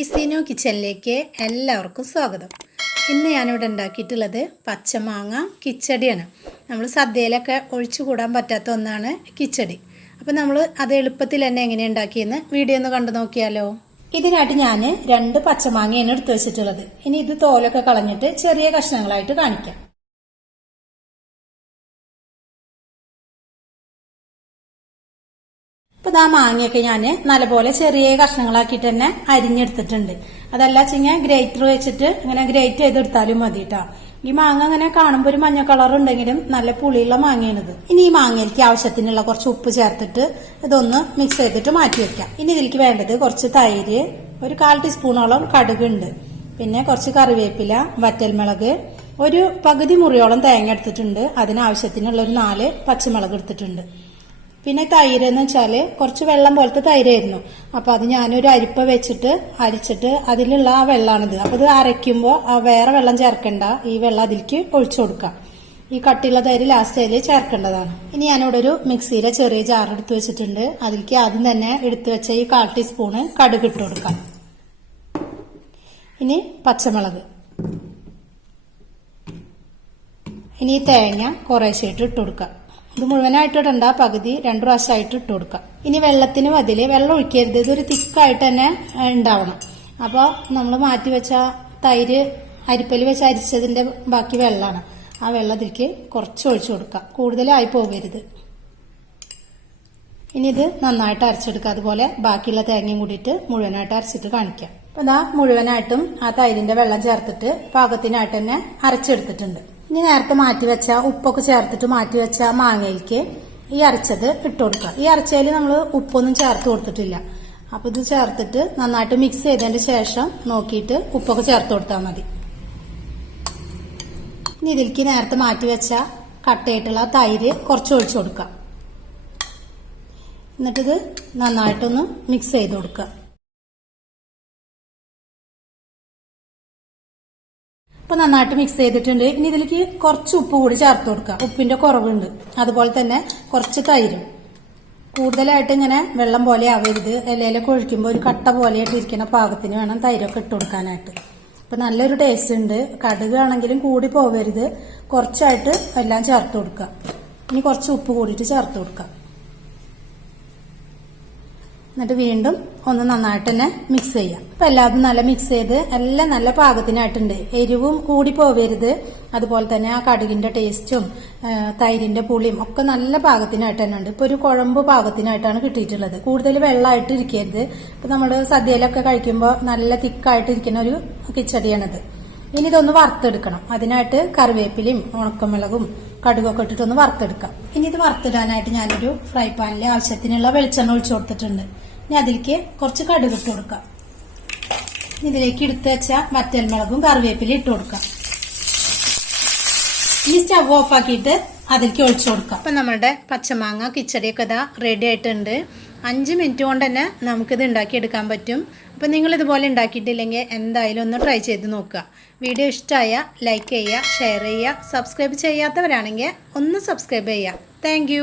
ഈസിനോ കിച്ചണിലേക്ക് എല്ലാവർക്കും സ്വാഗതം. ഇന്ന് ഞാനിവിടെ ഉണ്ടാക്കിയിട്ടുള്ളത് പച്ചമാങ്ങ കിച്ചടിയാണ്. നമ്മൾ സദ്യയിലൊക്കെ ഒഴിച്ചുകൂടാൻ പറ്റാത്ത ഒന്നാണ് കിച്ചടി. അപ്പോൾ നമ്മൾ അത് എളുപ്പത്തിൽ തന്നെ എങ്ങനെയാണ് ഉണ്ടാക്കിയെന്ന് വീഡിയോ ഒന്ന് കണ്ടു നോക്കിയാലോ. ഇതിനായിട്ട് ഞാൻ 2 പച്ചമാങ്ങയാണ് എടുത്തു വെച്ചിട്ടുള്ളത്. ഇനി ഇത് തോലൊക്കെ കളഞ്ഞിട്ട് ചെറിയ കഷ്ണങ്ങളായിട്ട് കാണിക്കാം. ഇപ്പോൾ ആ മാങ്ങയൊക്കെ ഞാൻ നല്ലപോലെ ചെറിയ കഷ്ണങ്ങളാക്കിയിട്ട് തന്നെ അരിഞ്ഞെടുത്തിട്ടുണ്ട്. അതല്ല വെച്ചാൽ ഗ്രേറ്റർ വെച്ചിട്ട് ഇങ്ങനെ ഗ്രേറ്റ് ചെയ്തെടുത്താലും മതി കേട്ടോ. ഈ മാങ്ങ അങ്ങനെ കാണുമ്പോൾ ഒരു മഞ്ഞ കളർ ഉണ്ടെങ്കിലും നല്ല പുളിയുള്ള മാങ്ങയാണിത്. ഇനി ഈ മാങ്ങയിലേക്ക് ആവശ്യത്തിനുള്ള കുറച്ച് ഉപ്പ് ചേർത്തിട്ട് ഇതൊന്ന് മിക്സ് ചെയ്തിട്ട് മാറ്റി വെക്കാം. ഇനി ഇതിലേക്ക് വേണ്ടത് കുറച്ച് തൈര്, ഒരു 1/4 ടീസ്പൂണോളം കടുകുണ്ട്, പിന്നെ കുറച്ച് കറിവേപ്പില, വറ്റൽമുളക്, ഒരു പകുതി മുറിയോളം തേങ്ങ എടുത്തിട്ടുണ്ട്. അതിനാവശ്യത്തിനുള്ള ഒരു 4 പച്ചമുളക് എടുത്തിട്ടുണ്ട്. പിന്നെ തൈര് എന്ന് വെച്ചാൽ കുറച്ച് വെള്ളം പോലത്തെ തൈരായിരുന്നു. അപ്പോൾ അത് ഞാനൊരു അരിപ്പ വെച്ചിട്ട് അരിച്ചിട്ട് അതിലുള്ള ആ വെള്ളമാണിത്. അപ്പോൾ ഇത് അരയ്ക്കുമ്പോൾ വേറെ വെള്ളം ചേർക്കണ്ട, ഈ വെള്ളം അതിലേക്ക് ഒഴിച്ചു കൊടുക്കാം. ഈ കട്ടിയുള്ള തൈര് ലാസ്റ്റ് അതിൽ ചേർക്കേണ്ടതാണ്. ഇനി ഞാനിവിടെ ഒരു മിക്സിയിലെ ചെറിയ ജാർ എടുത്ത് വെച്ചിട്ടുണ്ട്. അതിലേക്ക് ആദ്യം തന്നെ എടുത്തു വെച്ച ഈ 1/4 ടീസ്പൂണ് കടുക് ഇട്ട് കൊടുക്കാം. ഇനി പച്ചമുളക്, ഇനി തേങ്ങ കുറേശ്ശായിട്ട് ഇട്ട് കൊടുക്കാം. ഇത് മുഴുവനായിട്ട് ഇടണ്ട, പകുതി 2 പ്രാവശ്യമായിട്ട് ഇട്ട് കൊടുക്കാം. ഇനി വെള്ളത്തിന് ബദല് വെള്ളം ഒഴിക്കരുത്, ഇതൊരു തിക്കായിട്ട് തന്നെ ഉണ്ടാവണം. അപ്പോൾ നമ്മൾ മാറ്റി വെച്ച തൈര് അരിപ്പയിൽ വെച്ച് അരിച്ചതിന്റെ ബാക്കി വെള്ളമാണ്. ആ വെള്ളത്തിലേക്ക് കുറച്ച് ഒഴിച്ചു കൊടുക്കാം, കൂടുതലായി പോകരുത്. ഇനി ഇത് നന്നായിട്ട് അരച്ചെടുക്കുക. അതുപോലെ ബാക്കിയുള്ള തേങ്ങയും കൂടിയിട്ട് മുഴുവനായിട്ട് അരച്ചിട്ട് കാണിക്കാം. അപ്പോൾ ഇതാ മുഴുവനായിട്ടും ആ തൈരിന്റെ വെള്ളം ചേർത്തിട്ട് പാകത്തിനായിട്ട് തന്നെ അരച്ചെടുത്തിട്ടുണ്ട്. ഇനി നേരത്തെ മാറ്റി വെച്ച ഉപ്പൊക്കെ ചേർത്തിട്ട് മാറ്റി വെച്ച മാങ്ങയിലേക്ക് ഈ അരച്ചത് ഇട്ട് കൊടുക്കുക. ഈ അരച്ചതിൽ നമ്മൾ ഉപ്പൊന്നും ചേർത്ത് കൊടുത്തിട്ടില്ല. അപ്പോൾ ഇത് ചേർത്തിട്ട് നന്നായിട്ട് മിക്സ് ചെയ്തതിന് ശേഷം നോക്കിയിട്ട് ഉപ്പൊക്കെ ചേർത്ത് കൊടുത്താൽ മതി. ഇനി ഇതിലേക്ക് നേരത്തെ മാറ്റി വെച്ച കട്ടയായിട്ടുള്ള തൈര് കുറച്ച് ഒഴിച്ചു കൊടുക്കാം. എന്നിട്ടിത് നന്നായിട്ടൊന്ന് മിക്സ് ചെയ്ത് കൊടുക്കുക. ഇപ്പൊ നന്നായിട്ട് മിക്സ് ചെയ്തിട്ടുണ്ട്. ഇനി ഇതിലേക്ക് കുറച്ച് ഉപ്പ് കൂടി ചേർത്ത് കൊടുക്കുക, ഉപ്പിന്റെ കുറവുണ്ട്. അതുപോലെ തന്നെ കുറച്ച് തൈരും. കൂടുതലായിട്ട് ഇങ്ങനെ വെള്ളം പോലെ ആവരുത്, ഇലയിലൊക്കെ ഒഴിക്കുമ്പോൾ ഒരു കട്ട പോലെയായിട്ട് ഇരിക്കുന്ന പാകത്തിന് വേണം തൈരൊക്കെ ഇട്ട് കൊടുക്കാനായിട്ട്. അപ്പൊ നല്ലൊരു ടേസ്റ്റ് ഉണ്ട്. കടുക് ആണെങ്കിലും കൂടി പോകരുത്, കുറച്ചായിട്ട് എല്ലാം ചേർത്ത് കൊടുക്കുക. ഇനി കുറച്ച് ഉപ്പ് കൂടിയിട്ട് ചേർത്ത് കൊടുക്കുക. എന്നിട്ട് വീണ്ടും ഒന്ന് നന്നായിട്ട് തന്നെ മിക്സ് ചെയ്യാം. അപ്പൊ എല്ലാതും നല്ല മിക്സ് ചെയ്ത് എല്ലാം നല്ല പാകത്തിനായിട്ടുണ്ട്. എരിവും കൂടി പോവരുത്, അതുപോലെ തന്നെ ആ കടുകിന്റെ ടേസ്റ്റും തൈരിന്റെ പുളിയും ഒക്കെ നല്ല പാകത്തിനായിട്ട് തന്നെ ഉണ്ട്. ഇപ്പൊ ഒരു കുഴമ്പ് പാകത്തിനായിട്ടാണ് കിട്ടിയിട്ടുള്ളത്. കൂടുതൽ വെള്ളമായിട്ട് ഇരിക്കരുത്. ഇപ്പൊ നമ്മള് സദ്യയിലൊക്കെ കഴിക്കുമ്പോൾ നല്ല തിക്കായിട്ട് ഇരിക്കുന്ന ഒരു കിച്ചടിയാണിത്. ഇനി ഇതൊന്ന് വറുത്തെടുക്കണം. അതിനായിട്ട് കറിവേപ്പിലയും ഉണക്കമുളകും കടുകൊക്കെ ഇട്ടിട്ടൊന്ന് വറുത്തെടുക്കാം. ഇനി ഇത് വറുത്തിടാനായിട്ട് ഞാനൊരു ഫ്രൈ പാനിൽ ആവശ്യത്തിനുള്ള വെളിച്ചെണ്ണ ഒഴിച്ചു കൊടുത്തിട്ടുണ്ട്. ഇനി അതിലേക്ക് കുറച്ച് കടുക് ഇട്ട് കൊടുക്കാം. ഇതിലേക്ക് എടുത്ത് വെച്ച വറ്റൽമുളകും കറിവേപ്പിലയും ഇട്ട് കൊടുക്കാം. ഈ സ്റ്റവ് ഓഫ് ആക്കിയിട്ട് അതിലേക്ക് ഒഴിച്ചു കൊടുക്കാം. അപ്പൊ നമ്മുടെ പച്ചമാങ്ങ കിച്ചടിയൊക്കെ ഇതാ റെഡി ആയിട്ടുണ്ട്. 5 മിനിറ്റ് കൊണ്ട് തന്നെ നമുക്കിത് ഉണ്ടാക്കിയെടുക്കാൻ പറ്റും. അപ്പം നിങ്ങൾ ഇതുപോലെ ഉണ്ടാക്കിയിട്ടില്ലെങ്കിൽ എന്തായാലും ഒന്ന് ട്രൈ ചെയ്ത് നോക്കുക. വീഡിയോ ഇഷ്ടമായ ലൈക്ക് ചെയ്യുക, ഷെയർ ചെയ്യുക, സബ്സ്ക്രൈബ് ചെയ്യാത്തവരാണെങ്കിൽ ഒന്ന് സബ്സ്ക്രൈബ് ചെയ്യുക. താങ്ക്